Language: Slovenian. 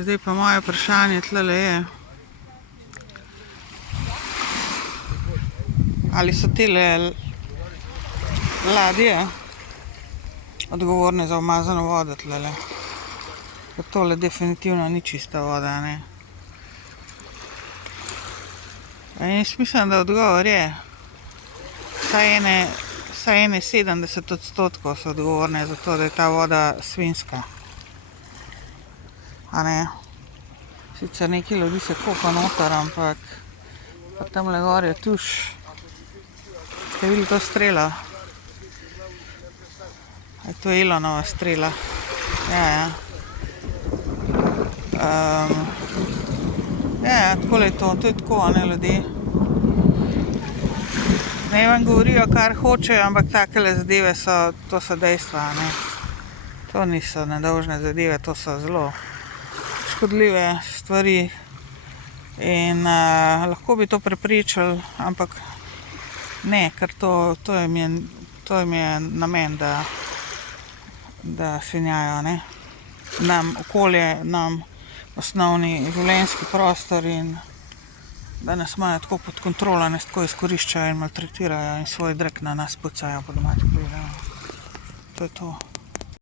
Zdaj pa moje vprašanje tlele je, ali so tele ladje odgovorne za umazano vodo tlele. Ker tole definitivno ni čista voda, ne. In jaz mislim, da odgovor je, vsaj ene 70% so odgovorne za to, da je ta voda svinjska. A ne? Sicer nekaj ljudi se kopa noter, ampak pa tamle gor je tuš. Ste videli to strelo? Je to Elonova strela? Ja. Ja, takole je to je tako, a ne, ljudje. Naj vam govorijo, kar hočejo, ampak takele zadeve so, to so dejstva, a ne. To niso nedolžne zadeve, to so zelo škodljive stvari in lahko bi to preprečili, ampak ne, ker to jim je namen, da svinjajo, ne. Nam okolje, nam osnovni življenjski prostor in da nas imajo tako pod kontrolo, nas tako izkoriščajo in maltretirajo in svoj drek na nas pucajo, po domače povedano. To je to.